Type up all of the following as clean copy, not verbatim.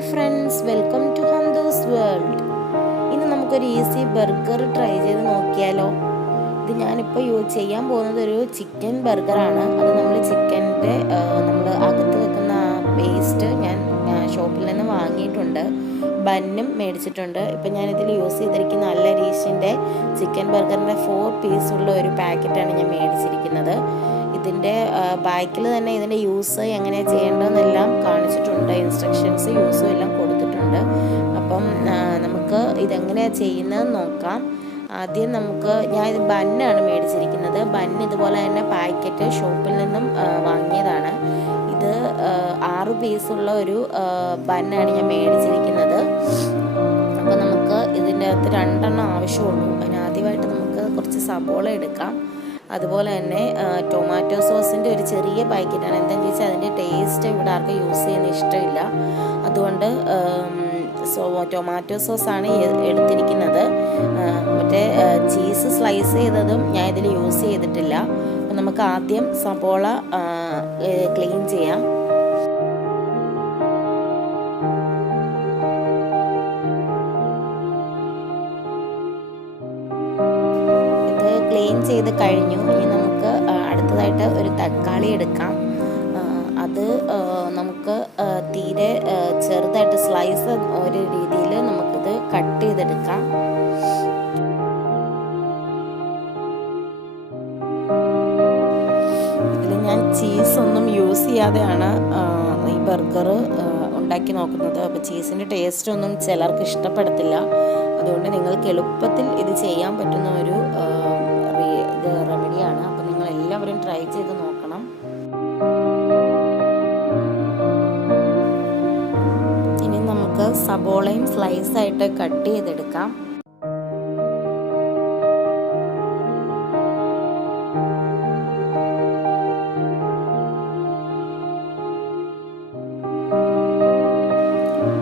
Hi friends, welcome to Hamdoos world. ഇന്ന് നമുക്കൊരു easy burger try ചെയ്ത് നോക്കിയാലോ. ഇത് ഞാനിപ്പോൾ ചെയ്യാൻ പോകുന്നത് ഒരു ചിക്കൻ ബർഗറാണ്. അത് നമ്മൾ ചിക്കൻ്റെ നമ്മൾ അകത്ത് വെക്കുന്ന ആ പേസ്റ്റ് ഞാൻ ഷോപ്പിൽ നിന്ന് വാങ്ങിയിട്ടുണ്ട്. ബന്നും മേടിച്ചിട്ടുണ്ട്. ഇപ്പം ഞാനിതിൽ യൂസ് ചെയ്തിരിക്കുന്ന നല്ല രീഷിൻ്റെ ചിക്കൻ ബർഗറിൻ്റെ 4 പീസുള്ള ഒരു പാക്കറ്റാണ് ഞാൻ മേടിച്ചിരിക്കുന്നത്. ഇതിൻ്റെ ബാക്കിൽ തന്നെ ഇതിൻ്റെ യൂസ് എങ്ങനെ ചെയ്യേണ്ടതെന്നെല്ലാം കാണിച്ചിട്ടുണ്ട്. ഇൻസ്ട്രക്ഷൻസ് യൂസും എല്ലാം കൊടുത്തിട്ടുണ്ട്. അപ്പം നമുക്ക് ഇതെങ്ങനെയാണ് ചെയ്യുന്നതെന്ന് നോക്കാം. ആദ്യം ഞാൻ ഇത് ബന്നാണ് മേടിച്ചിരിക്കുന്നത്. ബന്ന് ഇതുപോലെ തന്നെ പാക്കറ്റ് ഷോപ്പിൽ നിന്നും വാങ്ങിയതാണ്. ഇത് 6 പീസുള്ള ഒരു ബന്നാണ് ഞാൻ മേടിച്ചിരിക്കുന്നത്. അപ്പോൾ നമുക്ക് ഇതിൻ്റെ അകത്ത് 2 എണ്ണം ആവശ്യമുള്ളൂ. അതിനാദ്യമായിട്ട് നമുക്ക് കുറച്ച് സബോള എടുക്കാം. അതുപോലെ തന്നെ ടൊമാറ്റോ സോസിൻ്റെ ഒരു ചെറിയ പാക്കറ്റാണ്. എന്താണെന്ന് ചോദിച്ചാൽ അതിൻ്റെ ടേസ്റ്റ് ഇവിടെ ആർക്കും യൂസ് ചെയ്യുന്ന ഇഷ്ടമില്ല. അതുകൊണ്ട് ടൊമാറ്റോ സോസാണ് എടുത്തിരിക്കുന്നത്. മറ്റേ ചീസ് സ്ലൈസ് ചെയ്തതും ഞാൻ ഇതിൽ യൂസ് ചെയ്തിട്ടില്ല. അപ്പം നമുക്ക് ആദ്യം സബോള ക്ലീൻ ചെയ്യാം. ക്ലീൻ ചെയ്ത് കഴിഞ്ഞു. ഇനി നമുക്ക് അടുത്തതായിട്ട് ഒരു തക്കാളി എടുക്കാം. അത് നമുക്ക് തീരെ ചെറുതായിട്ട് സ്ലൈസ് ഒരു രീതിയിൽ നമുക്കിത് കട്ട് ചെയ്തെടുക്കാം. ഇതിൽ ഞാൻ ചീസൊന്നും യൂസ് ചെയ്യാതെയാണ് ഈ ബർഗർ ഉണ്ടാക്കി നോക്കുന്നത്. അപ്പോൾ ചീസിൻ്റെ ടേസ്റ്റ് ഒന്നും ചിലർക്ക് ഇഷ്ടപ്പെടത്തില്ല. അതുകൊണ്ട് നിങ്ങൾക്ക് എളുപ്പത്തിൽ ഇത് ചെയ്യാൻ പറ്റുന്ന ഒരു റെമഡിയാണ്. അപ്പോൾ നിങ്ങൾ എല്ലാവരും ട്രൈ ചെയ്ത് നോക്കണം. ഇനി നമുക്ക് സബോളയും സ്ലൈസായിട്ട് കട്ട് ചെയ്തെടുക്കാം.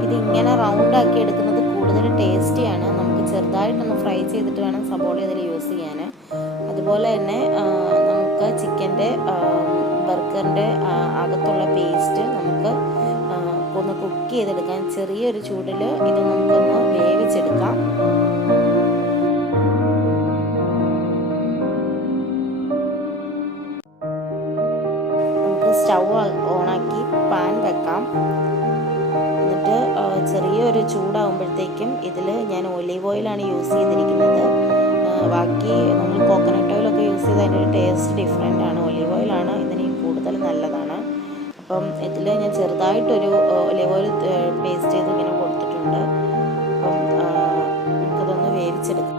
ഇതിങ്ങനെ റൗണ്ടാക്കി എടുക്കുന്നത് കൂടുതൽ ടേസ്റ്റിയാണ്. നമുക്ക് ചെറുതായിട്ടൊന്ന് ഫ്രൈ ചെയ്തിട്ട് വേണം സബോള ഇതിൽ യൂസ് ചെയ്യാൻ. അതുപോലെ തന്നെ നമുക്ക് ചിക്കൻ്റെ ബർഗറിൻ്റെ അകത്തുള്ള പേസ്റ്റ് നമുക്ക് ഒന്ന് കുക്ക് ചെയ്തെടുക്കാം. ചെറിയൊരു ചൂടിൽ ഇത് നമുക്കൊന്ന് വേവിച്ചെടുക്കാം. നമുക്ക് സ്റ്റൗ ഓണാക്കി പാൻ വെക്കാം. എന്നിട്ട് ചെറിയൊരു ചൂടാകുമ്പോഴത്തേക്കും ഇതിൽ ഞാൻ ഒലീവ് ഓയിലാണ് യൂസ് ചെയ്തിരിക്കുന്നത്. ബാക്കി നമ്മൾ കോക്കനട്ട് ഓയിലൊക്കെ യൂസ് ചെയ്ത് അതിൻ്റെ ഒരു ടേസ്റ്റ് ഡിഫറെൻ്റ് ആണ്. ഒലീവ് ഓയിലാണ് ഇതിന് കൂടുതൽ നല്ലതാണ്. അപ്പം ഇതിൽ ഞാൻ ചെറുതായിട്ടൊരു ഒലീവ് ഓയിൽ പേസ്റ്റ് ചെയ്ത് ഇങ്ങനെ കൊടുത്തിട്ടുണ്ട്. അപ്പം നമുക്കതൊന്ന് വേവിച്ചെടുക്കാം.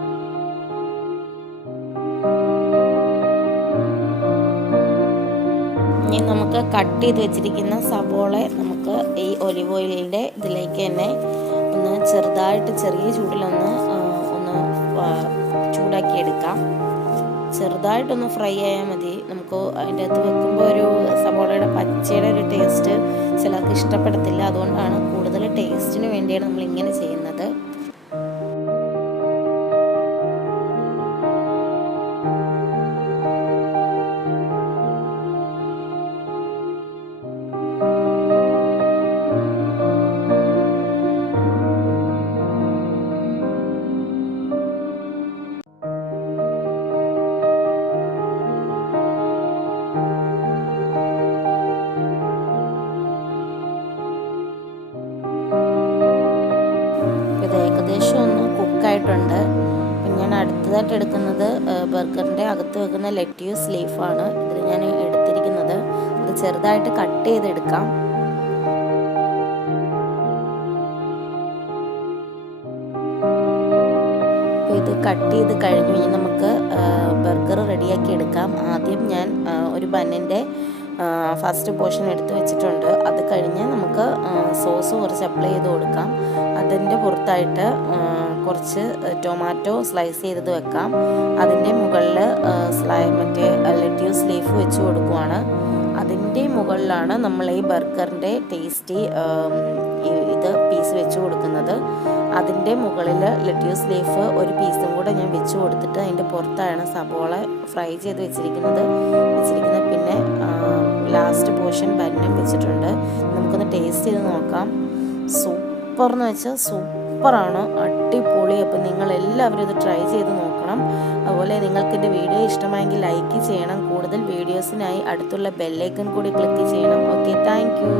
ഇനി നമുക്ക് കട്ട് ചെയ്ത് വെച്ചിരിക്കുന്ന സബോള നമുക്ക് ഈ ഒലിവ് ഓയിലിൻ്റെ ഇതിലേക്ക് തന്നെ ഒന്ന് ചെറുതായിട്ട് ചെറിയ ചൂടിലൊന്ന് ചൂടാക്കി എടുക്കാം. ചെറുതായിട്ടൊന്ന് ഫ്രൈ ആയാൽ മതി. നമുക്ക് അതിൻ്റെ അകത്ത് വെക്കുമ്പോൾ ഒരു സബോളയുടെ പച്ചയുടെ ഒരു ടേസ്റ്റ് ചിലർക്ക് ഇഷ്ടപ്പെടത്തില്ല. അതുകൊണ്ടാണ് കൂടുതൽ ടേസ്റ്റിന് വേണ്ടിയാണ് നമ്മൾ ഇങ്ങനെ ചെയ്യുന്നത്. ഇത് ഏകദേശം ഒന്ന് കുക്കായിട്ടുണ്ട്. അപ്പം ഞാൻ അടുത്തതായിട്ട് എടുക്കുന്നത് ബർഗറിൻ്റെ അകത്ത് വെക്കുന്ന ലെറ്റ്യൂസ് ലീഫാണ്. ഇതിൽ ഞാൻ എടുത്തിരിക്കുന്നത്. അത് ചെറുതായിട്ട് കട്ട് ചെയ്തെടുക്കാം. അപ്പോൾ ഇത് കട്ട് ചെയ്ത് കഴിഞ്ഞു. ഇനി നമുക്ക് ബർഗർ റെഡിയാക്കി എടുക്കാം. ആദ്യം ഞാൻ ഒരു ബന്നിൻ്റെ ഫസ്റ്റ് പോർഷൻ എടുത്ത് വെച്ചിട്ടുണ്ട്. അത് കഴിഞ്ഞ് നമുക്ക് സോസ് കുറച്ച് അപ്ലൈ ചെയ്ത് കൊടുക്കാം. അതിൻ്റെ പുറത്തായിട്ട് കുറച്ച് ടൊമാറ്റോ സ്ലൈസ് ചെയ്തത് വെക്കാം. അതിൻ്റെ മുകളിൽ മറ്റേ ലെറ്റ്യൂസ് ലീഫ് വെച്ച് കൊടുക്കുവാണ്. അതിൻ്റെ മുകളിലാണ് നമ്മൾ ഈ ബർഗറിൻ്റെ ടേസ്റ്റി ഇത് പീസ് വെച്ച് കൊടുക്കുന്നത്. അതിൻ്റെ മുകളിൽ ലെറ്റ്യൂസ് ലീഫ് ഒരു പീസും കൂടെ ഞാൻ വെച്ച് കൊടുത്തിട്ട് അതിൻ്റെ പുറത്താണ് സബോള ഫ്രൈ ചെയ്ത് വെച്ചിരിക്കുന്നത്. പിന്നെ ലാസ്റ്റ് പോർഷൻ ബന്നും വെച്ചിട്ടുണ്ട്. നമുക്കൊന്ന് ടേസ്റ്റ് ചെയ്ത് നോക്കാം. സൂപ്പർ സൂപ്പർ എന്ന് വെച്ചാൽ സൂപ്പറാണ്, അടിപൊളി. അപ്പോൾ നിങ്ങളെല്ലാവരും ഇത് ട്രൈ ചെയ്ത് നോക്കണം. അതുപോലെ നിങ്ങൾക്ക് എൻ്റെ വീഡിയോ ഇഷ്ടമായെങ്കിൽ ലൈക്ക് ചെയ്യണം. കൂടുതൽ വീഡിയോസിനായി അടുത്തുള്ള ബെല്ലൈക്കൺ കൂടി ക്ലിക്ക് ചെയ്യണം. Okay, thank you.